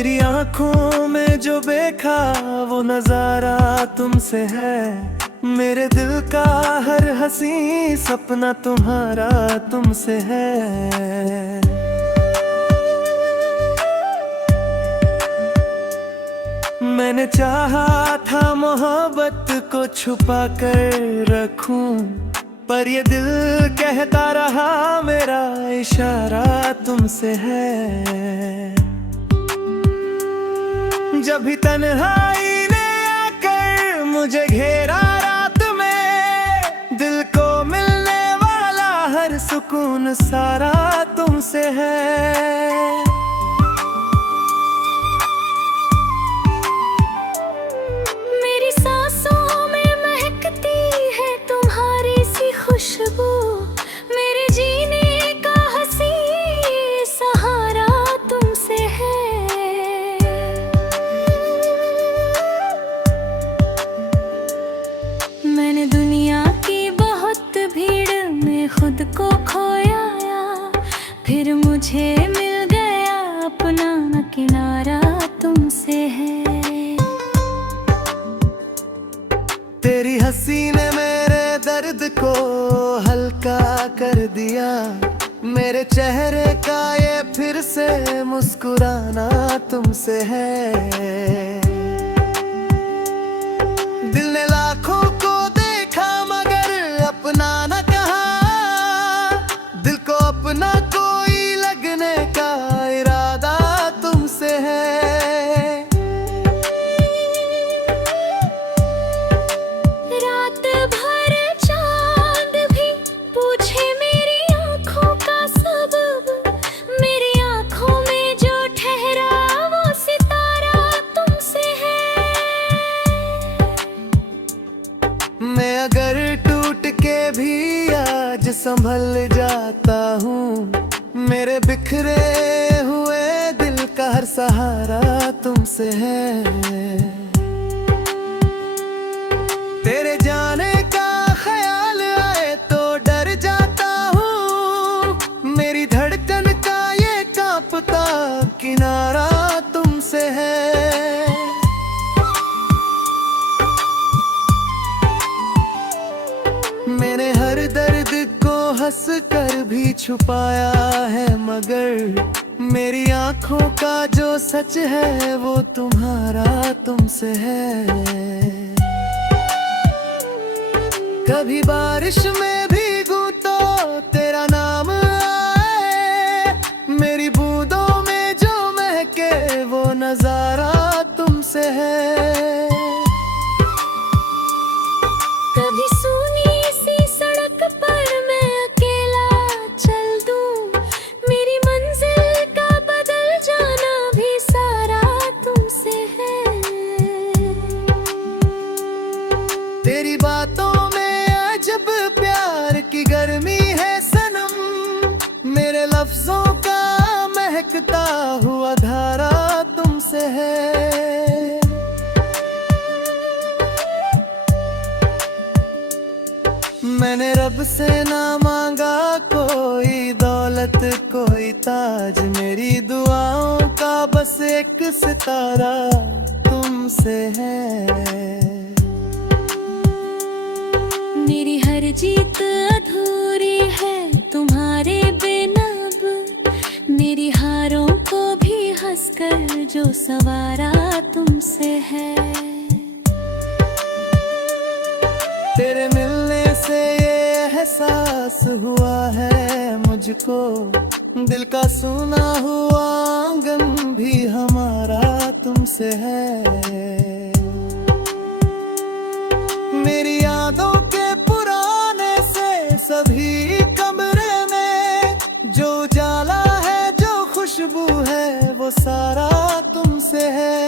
तेरी आंखों में जो देखा वो नजारा तुमसे है। मेरे दिल का हर हंसी सपना तुम्हारा तुमसे है। मैंने चाहा था मोहब्बत को छुपा कर रखूं, पर ये दिल कहता रहा मेरा इशारा तुमसे है। जब भी तन्हाई ने आकर मुझे घेरा रात में, दिल को मिलने वाला हर सुकून सारा तुमसे है। मेरी सांसों में महकती है तुम्हारी सी खुशबू, मेरे जीने का हंसी सहारा तुमसे है। मैंने दुनिया की बहुत भीड़ में खुद को खोया, फिर मुझे मिल गया अपना किनारा तुमसे है। तेरी हंसी ने मेरे दर्द को हल्का कर दिया, मेरे चेहरे का ये फिर से मुस्कुराना तुमसे है। दिल ने लाखों को देखा मगर अपना न कहा, दिल को अपना कोई लगने का इरादा तुमसे है। रात भर चांद भी पूछे मेरी आंखों का सबब, मेरी आंखों में जो ठहरा वो सितारा तुमसे है। मैं अगर टूट के भी आज संभल जाता हूँ, मेरे बिखरे हुए दिल का हर सहारा तुमसे है। तेरे जाने का ख्याल आए तो डर जाता हूँ, मेरी धड़कन का ये कांपता किनारा तुमसे है। मैंने हर दर्द को हंस कर भी छुपाया है, मगर मेरी आंखों का जो सच है वो तुम्हारा तुमसे है। कभी बारिश में भीगूं तो तेरा नाम आए, मेरी बूंदों में जो महके वो नजारा तुमसे है। कभी सूनी सी सड़क पर मैं अकेला चल दूं, मेरी मंजिल का बदल जाना भी सारा तुमसे है। तेरी बातों में अजब प्यार की गर्मी है सनम, मेरे लफ्जों का महकता हुआ धारा तुमसे है। मैंने रब से ना मांगा कोई दौलत कोई ताज, मेरी दुआओं का बस एक सितारा तुमसे है। मेरी हर जीत अधूरी है तुम्हारे बिना अब, मेरी हारों को भी हंसकर जो सवारा तुमसे है। तेरे मिलने से ये एहसास हुआ है मुझको, दिल का सुना हुआ आंगन भी हमारा तुमसे है। मेरी यादों के पुराने से सभी कमरे में जो उजाला है जो खुशबू है वो सारा तुमसे है।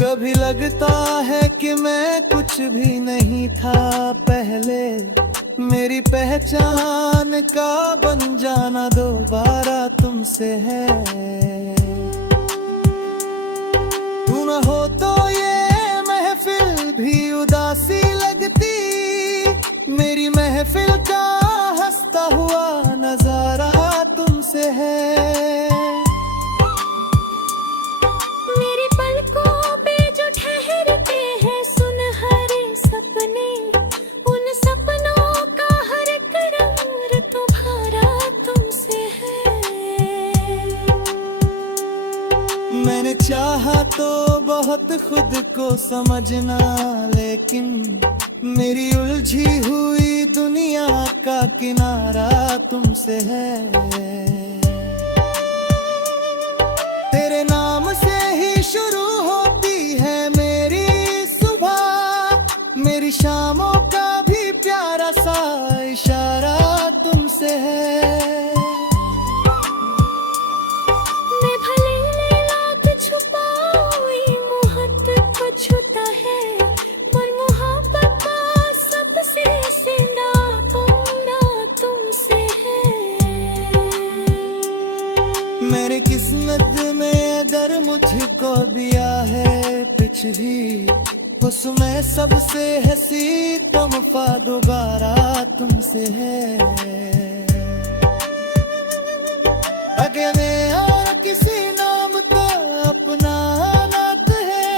कभी लगता है कि मैं कुछ भी नहीं था पहले, मेरी पहचान का बन जाना दोबारा तुमसे है। तुम हो तो ये महफिल भी उदासी लगती, मेरी महफिल का हंसता हुआ मेरी पलकों पे जो ठहरते हैं सुनहरे सपने, उन सपनों का हर एक रंग तुम्हारा तुमसे है। मैंने चाहा तो बहुत खुद को समझना, लेकिन मेरी उलझी हुई दुनिया का किनारा तुमसे है। तेरे नाम से ही शुरू होती है मेरी सुबह, मेरी शामों का भी प्यारा सा इशारा तुमसे है। मैं भले लाख छुपाऊं, ये मोहब्बत को छूता है, मन मोहब्बत का सबसे सीधा पंगा तुमसे है। मेरी किस्मत में अगर मुझको दिया है पिछली, उसमें सबसे हंसी तो वफा दोबारा तुमसे है। आगे में और किसी नाम तो अपना नात है,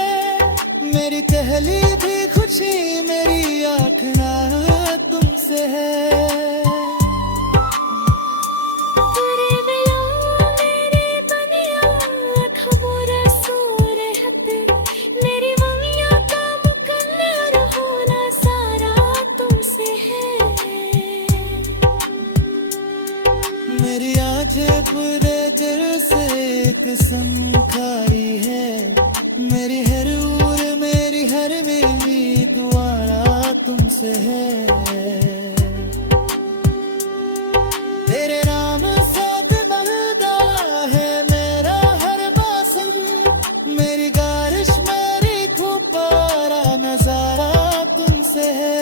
मेरी पहली भी खुशी मेरी आखना तुमसे है। तेरे बिना मेरी दुनिया खबर सूरत, मेरी ममिया का मुकद्दर होना सारा तुमसे है। मेरी आंखें पूरे दिल से कसम खाई है, मेरी हर उम्र मेरी हर बेबी दुआरा तुमसे है। तेरे नाम साथ बंधा है मेरा हर मौसम, मेरी बारिश मेरी खुपारा नजारा तुमसे है।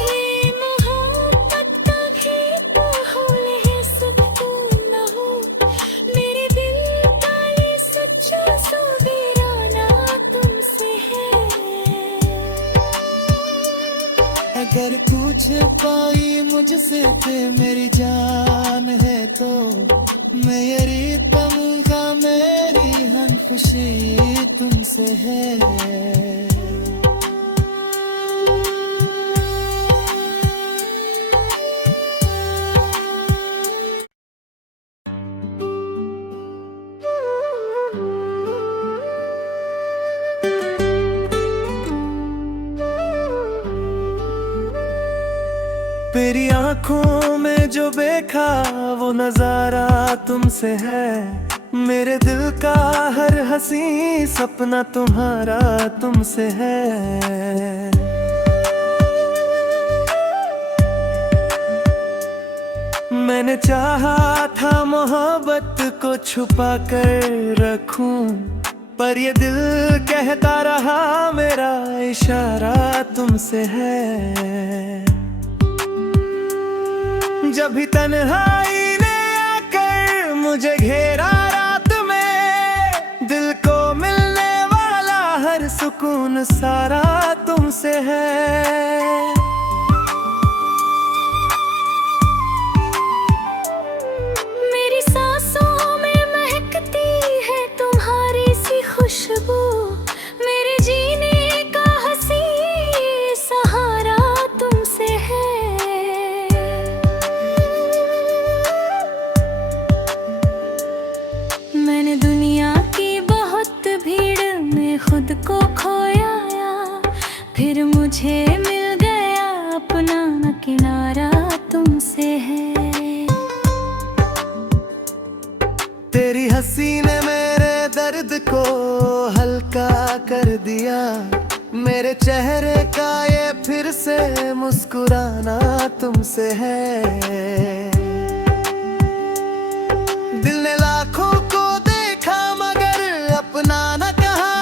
ये मोहब्बत का खेत हो ले सकूं न हो, मेरे दिल का ये सच्चा सौदेराना तुमसे है। अगर पूछ पाई मुझसे कि मेरी जान है तो मैं ये रीत पाऊंगा, मेरी हम खुशी तुमसे है। तेरी आंखों में जो देखा वो नजारा तुमसे है, मेरे दिल का हर हंसी सपना तुम्हारा तुमसे है। मैंने चाहा था मोहब्बत को छुपा कर रखूं, पर ये दिल कहता रहा मेरा इशारा तुमसे है। जब भी तन्हाई ने आकर मुझे घेरा रात में, दिल को मिलने वाला हर सुकून सारा तुमसे है। मेरी सांसों में महकती है तुम्हारी सी खुशबू, मेरे जीने का हंसी सहारा तुमसे है। मैंने दुनिया की बहुत भीड़ में खुद को खोया, फिर मुझे मिल गया अपना किनारा तुमसे है। तेरी हंसी ने मेरे दर्द को हल्का कर दिया, मेरे चेहरे का ये फिर से मुस्कुराना तुमसे है। दिल ने लाखों को देखा मगर अपना न कहा,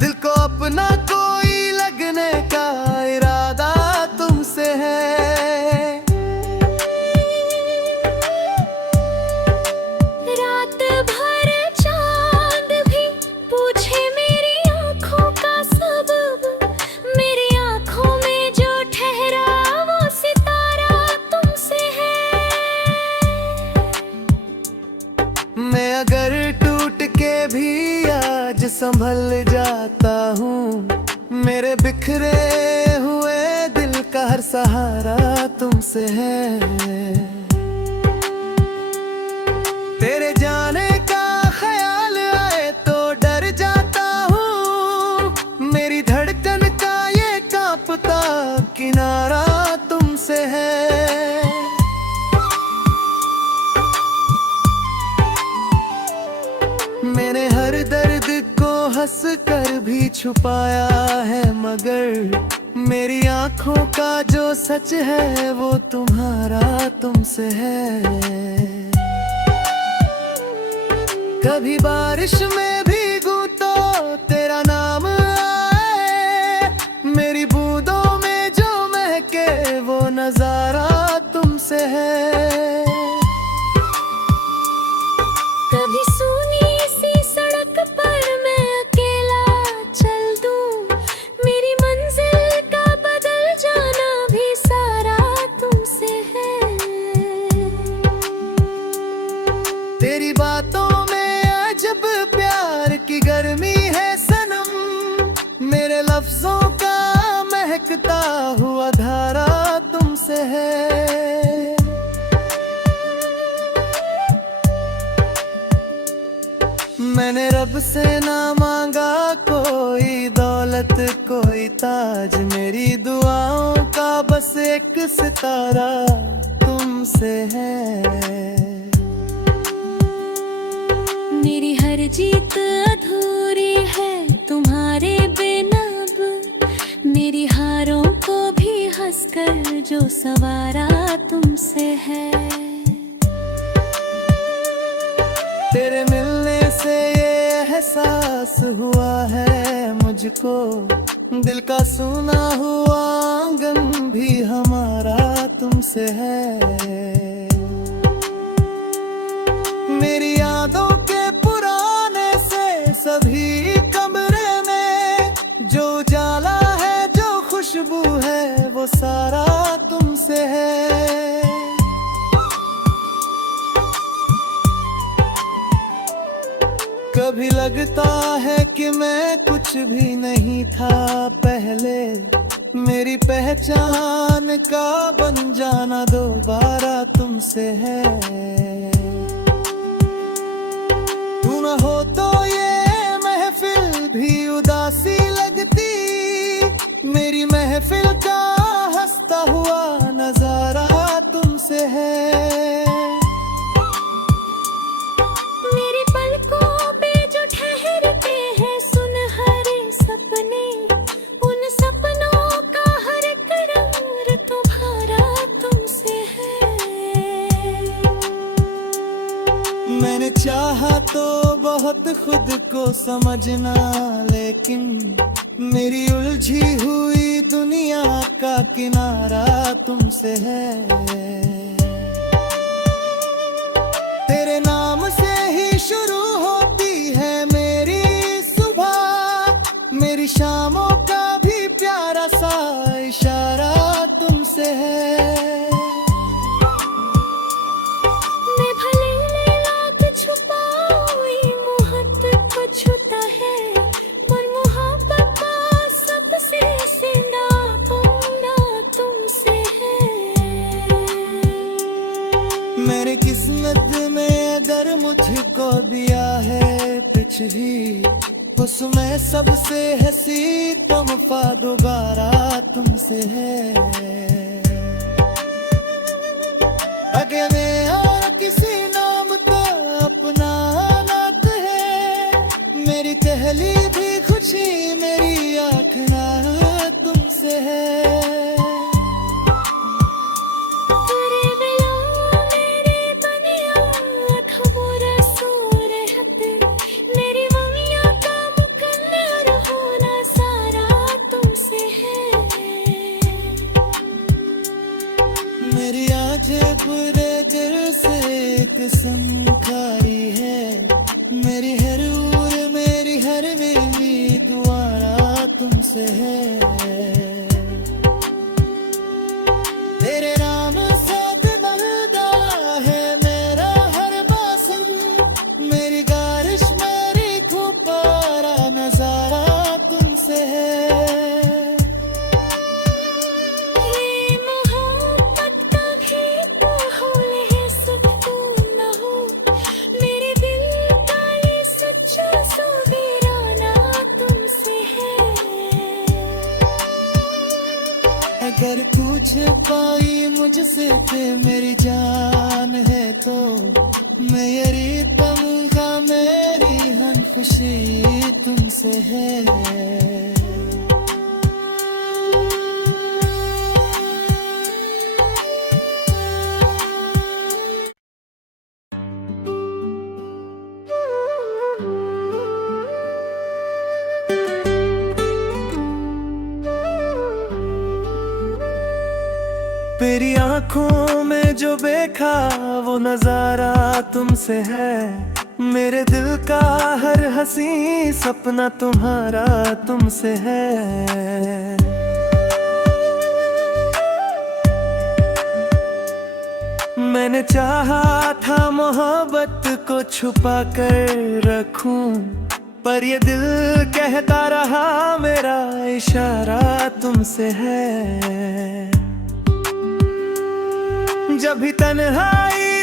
दिल को अपना कोई लगने का इरादा तुमसे है। रात भर चांद भी पूछे मेरी आंखों का सबब, मेरी आंखों में जो ठहरा वो सितारा तुमसे संभल जाता हूँ। मेरे बिखरे हुए दिल का हर सहारा तुमसे है। तेरे जाने का ख्याल आए तो डर जाता हूँ। मेरी धड़कन का ये कांपता किनारा तुमसे है। मैंने हर दर्द को हंस कर भी छुपाया है, मगर मेरी आंखों का जो सच है वो तुम्हारा तुमसे है। कभी बारिश में भीगूं तो तेरा नाम आए, मेरी बूंदों में जो महके वो नजारा तुमसे है। कभी सूनी सी सड़क पर मैं अकेला चल दूं, मेरी मंजिल का बदल जाना भी सारा तुमसे है। तेरी बातों में अजब प्यार की गर्मी है सनम, मेरे लफ्जों का महकता हुआ धारा तुमसे है। मैंने रब से ना मांगा कोई दौलत कोई ताज, मेरी दुआओं का बस एक सितारा तुमसे है। मेरी हर जीत अधूरी है तुम्हारे बिना अब, मेरी हारों को भी हंसकर जो सवारा तुमसे है। तेरे मिलने से ये एहसास हुआ है मुझको, दिल का सुना हुआ आंगन भी हमारा तुमसे है। मेरी यादों के पुराने से सभी कमरे में जो उजाला है जो खुशबू है वो सारा तुमसे है। कभी लगता है कि मैं कुछ भी नहीं था पहले, मेरी पहचान का बन जाना दोबारा तुमसे है। तुम हो तो ये महफिल भी उदासी लगती, मेरी महफिल का हंसता हुआ नजारा तुमसे है। मेरी पलकों पे जो ठहरते हैं सुनहरे सपने, उन सपनों का हर एक रंग तुम्हारा तुमसे है। मैंने चाहा तो बहुत खुद को समझना, लेकिन मेरी उलझी हुई दुनिया का किनारा तुमसे है। तेरे नाम से ही शुरू होती है मेरी सुबह, मेरी शामों का भी प्यारा सा इशारा तुमसे है। मैं भले लाख छुपाऊं ये मोहब्बत को छूता है, पर मोहब्बत का सबसे सीधा पंगा तुमसे है। मेरी किस्मत में अगर मुझको दिया है पिछली, उसमें सबसे हंसी तुम वफा दोबारा तुमसे है। अगे में और किसी नाम का अपना नात है, मेरी पहली भी खुशी मेरी आखना तुमसे है। मेरी आज पूरे दिल से कसम खाई है, मेरी हर उर मेरी हर मेरी दुआरा तुमसे है। तेरे नाम साथ बंधा है मेरा हर मौसम, मेरी बारिश मेरी खुपारा तो मेरी तमगा मेरी हर खुशी तुमसे है। तेरी आंखों में जो देखा वो नजारा तुमसे है। मेरे दिल का हर हंसी सपना तुम्हारा तुमसे है। मैंने चाहा था मोहब्बत को छुपा कर रखूं, पर ये दिल कहता रहा मेरा इशारा तुमसे है। जब भी तन्हाई